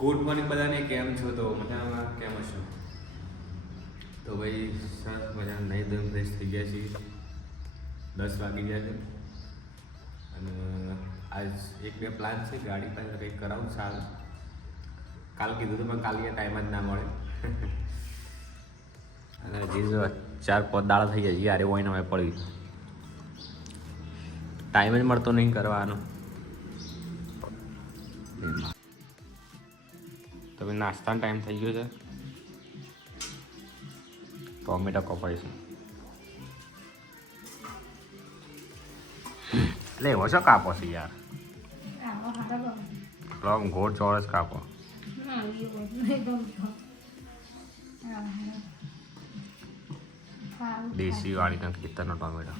Good morning બધાને. કેમ છો? તો મજામાં કેમ હશો? તો ભાઈ સરસ મજા નહીં ધોઈને ફ્રેશ થઈ ગયા છીએ. 10 વાગી ગયા છે અને આજ એક બે પ્લાન છે. ગાડી પાસે કંઈક કરાવું સારું. કાલ કીધું તો પણ કાલે ટાઈમ જ ના મળે અને હજી 4-5 દાડા થઈ જાય યારે હોય ને હવે પડી ટાઈમ જ મળતો નહીં કરવાનો. તો ભાઈ નાસ્તાનો ટાઈમ થઈ ગયો છે. ટોમેટો કપાઈશું એટલે એવો છો કાપો છે યાર? લોંગ ગોળ ચોરસ કાપો. દેશી વાળીના ખેતરનો ટોમેટો.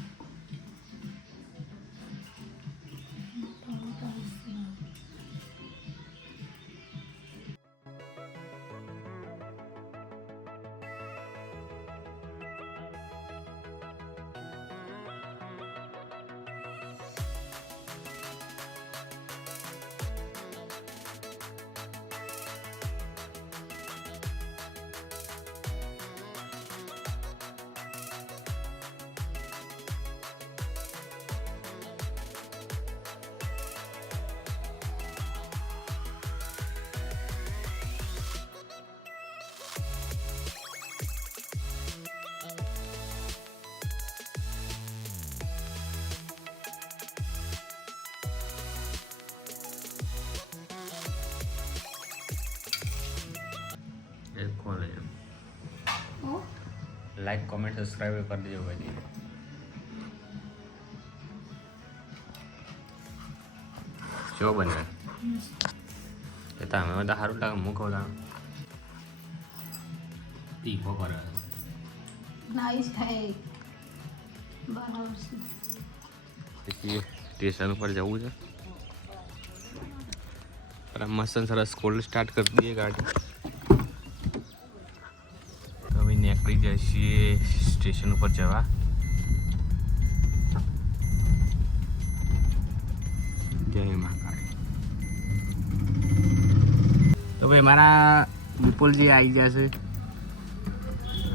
લાઈક કોમેન્ટ સબસ્ક્રાઈબ કરી દેજો ભાઈ. જો બને એ તમે બધા સારું લાગે મૂકો તા તીખો કરે પછી સ્ટેશન ઉપર જવું છે. મસ્ત સરસ સ્કૂલ સ્ટાર્ટ કરી દઈએ ગાડી. નીકળી જાય છીએ સ્ટેશન ઉપર જવા. જય મહાકાળી. તો ભાઈ અમારા વિપુલજી આવી ગયા છે.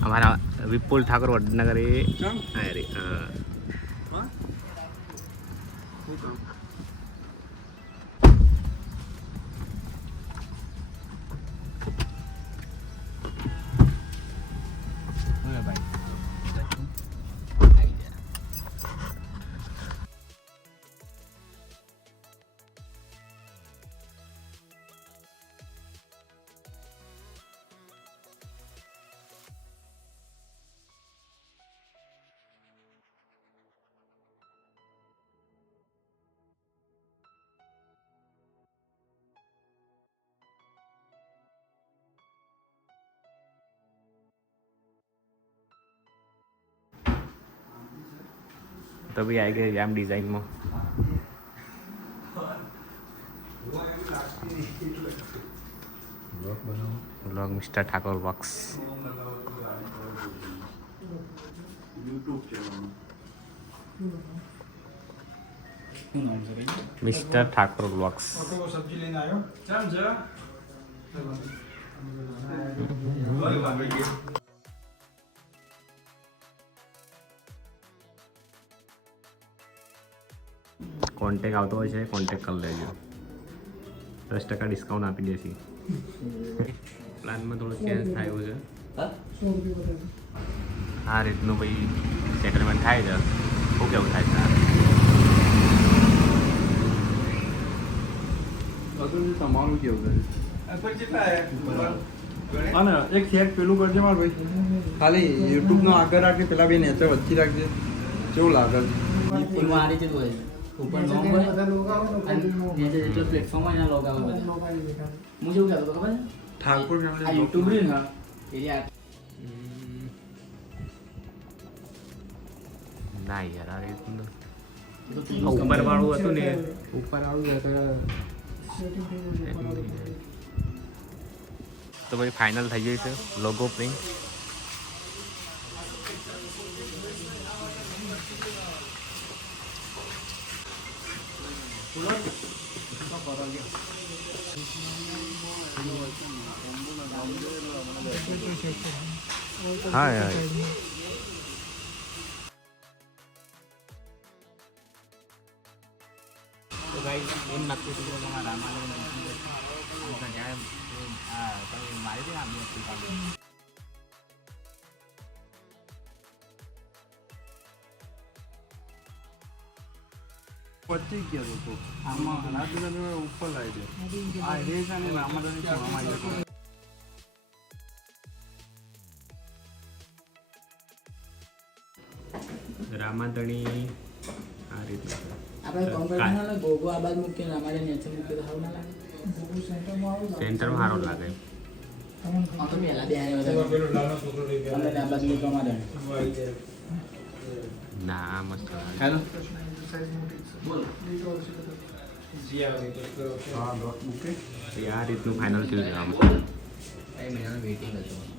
અમારા વિપુલ ઠાકોર વડનગર એ અરે તો ભાઈ આવી ગઈ આમ ડિઝાઇનમાં. Blog mister Thakor box. Mister Thakor box. સબ્જી લઈને આવ્યો. ચાલ જરા કોન્ટેક આવતો હોય છે, કોન્ટેક કરી લેજો. 10% ડિસ્કાઉન્ટ આપી દેશે. પ્લાનમાં થોડું ચેન્જ થયું છે. આ રીતનું ભાઈ સેટલમેન્ટ થાય છે. શું કેવું થાય છે? તમારું કેવું અને એક શેર પેલું કરજે માર ભાઈ. ખાલી યુટ્યુબ નો આગળ રાખજે, પેલા બે નેચર વચ્ચે રાખજે. કેવું લાગે મારી જ હોય ઉપર નો હોય અને જે જે પ્લેટફોર્મ હોય એના લોગો આવે બધા. હું શું કહેતો ખબર છે? ઠાકોર આ YouTube રે ને એરિયા ના યાર આ રીતનું ઉપર વાળું હતું ને, ઉપર વાળું તો ભાઈ ફાઇનલ થઈ ગઈ છે લોગો પ્રિન્ટ. હા યાર તો ગાઈસ એમ નક્કી થયું કે તમારા રામાયણ તમે મારી દે આપણી એપ્લિકેશન પચી ગયા તો આમાં રાત્રે ઉપર લાવી દે આ રેસ અને રામાદાની છોડવામાં આવી રામાધણી આ રીતના આપણે કોમ્પ્યુટર ગોગો આ બાદ મૂકીને અમારે નીચે મૂકી તો સારું ના લાગે સેન્ટરમાં સારો લાગે અમે પહેલા બે આવ્યા આ બાદ મૂકવા માટે ના મસ્ત લાગે હેલો એ આ રીતનું ફાઇનલ થયું છે આમ વેઇટિંગ હતું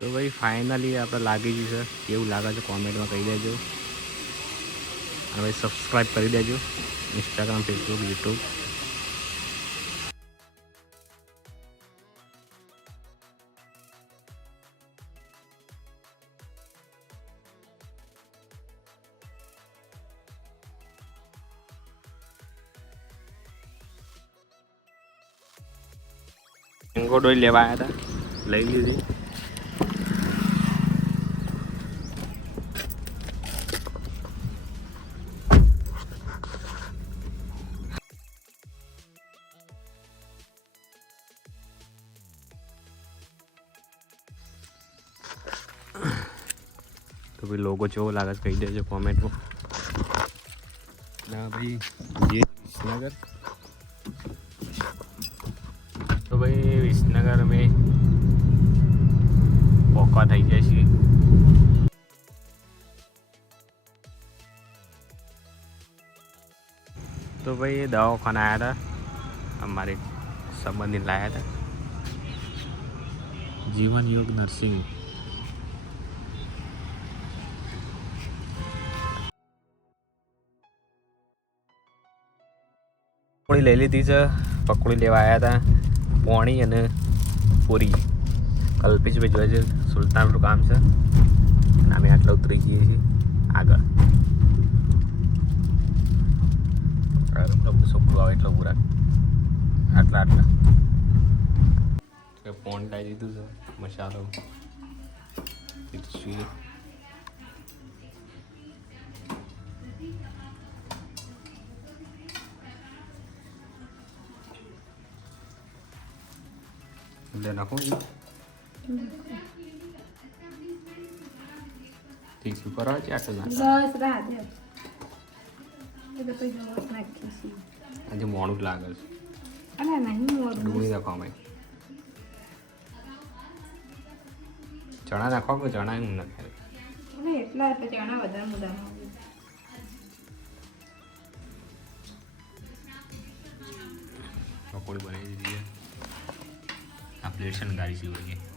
તો ભાઈ ફાઇનલી આપણે લાગી ગયું છે કેવું લાગે છે કોમેન્ટમાં કહી દેજો અને ભાઈ સબસ્ક્રાઈબ કરી દેજો ઇન્સ્ટાગ્રામ ફેસબુક યુટ્યુબ મેંગો ડોઈ લેવા આવ્યા હતા લઈ લીધી તો ભાઈ લોગો કેવો લાગે છે કહી દેજો કોમેન્ટમાં ના ભાઈ ये विसनगर तो भाई विसनगर में पोका થઈ જાય છે तो भाई दवाखाना आया था हमारे संबंधी लाया था जीवन योग नर्सिंग પકોડી લઈ લીધી છે પકોડી લેવા આવ્યા હતા પોણી અને પૂરી કલ્પેશભાઈ જોઈએ છે સુલતાનનું કામ છે અને અમે આટલા ઉતરી જઈએ છીએ આગળ છોકરું આવે એટલો પૂરા આટલા પોણી લાવી દીધું છે મસાલો મિર્ચી ले नाखो ठीक से करा છે આટલા બસ રાધે એ તો કોઈ દવા નાખી છે આજે મોણું જ લાગે છે અલા નહીં મોર ડુંગળી નાખો અમે ચણા નાખો કે ચણા હું નાખે અને એટલા એટલે ચણા વધારે મુદામાં પકોડી બનાવી દીધી છે આ પ્લેટ છે ને ગાડી સીવડી